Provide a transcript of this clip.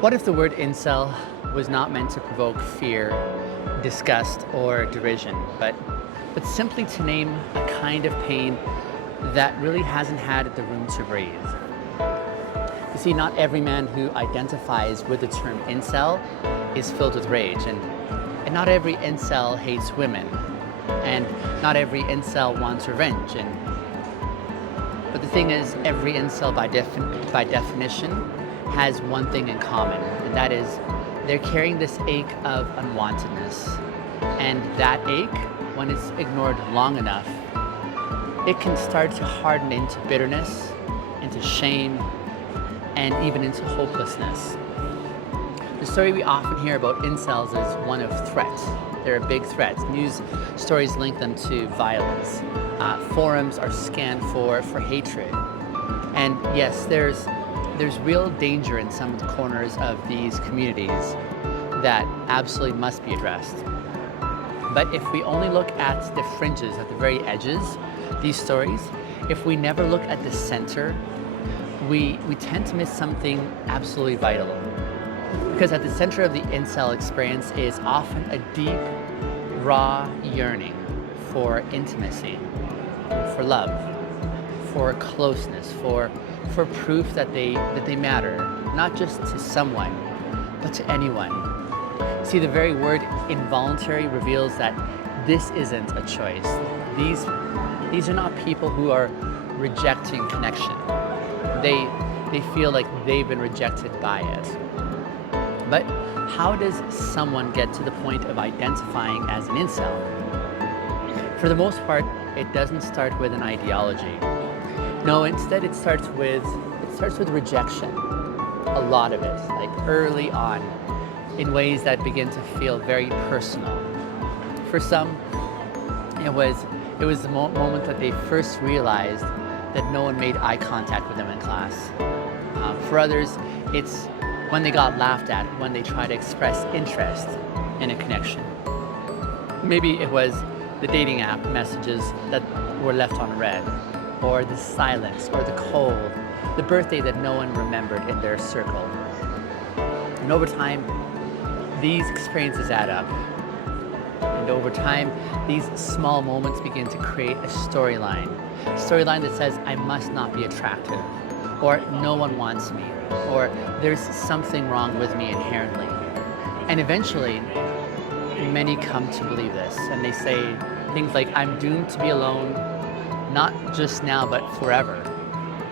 What if the word incel was not meant to provoke fear, disgust, or derision, but simply to name a kind of pain that really hasn't had the room to breathe? You see, not every man who identifies with the term incel is filled with rage, and not every incel hates women, and not every incel wants revenge. But the thing is, every incel by definition has one thing in common, and that is they're carrying this ache of unwantedness. And that ache, when it's ignored long enough, it can start to harden into bitterness, into shame, and even into hopelessness. The story we often hear about incels is one of threat. They're a big threat. News stories link them to violence. Forums are scanned for hatred. And yes, there's real danger in some of the corners of these communities that absolutely must be addressed. But if we only look at the fringes, at the very edges, these stories, if we never look at the center, we tend to miss something absolutely vital. Because at the center of the incel experience is often a deep, raw yearning for intimacy, for love, for closeness, for proof that they matter, not just to someone, but to anyone. See, the very word involuntary reveals that this isn't a choice. These are not people who are rejecting connection. They feel like they've been rejected by it. But how does someone get to the point of identifying as an incel? For the most part, it doesn't start with an ideology. No, instead it starts with rejection. A lot of it, like early on, in ways that begin to feel very personal. For some, it was the moment that they first realized that no one made eye contact with them in class. For others, it's when they got laughed at when they tried to express interest in a connection. Maybe it was the dating app messages that were left unread, or the silence, or the cold, the birthday that no one remembered in their circle. And over time, these experiences add up. And over time, these small moments begin to create a storyline that says, I must not be attractive, or no one wants me, or there's something wrong with me inherently. And eventually, many come to believe this, and they say things like, I'm doomed to be alone, not just now, but forever.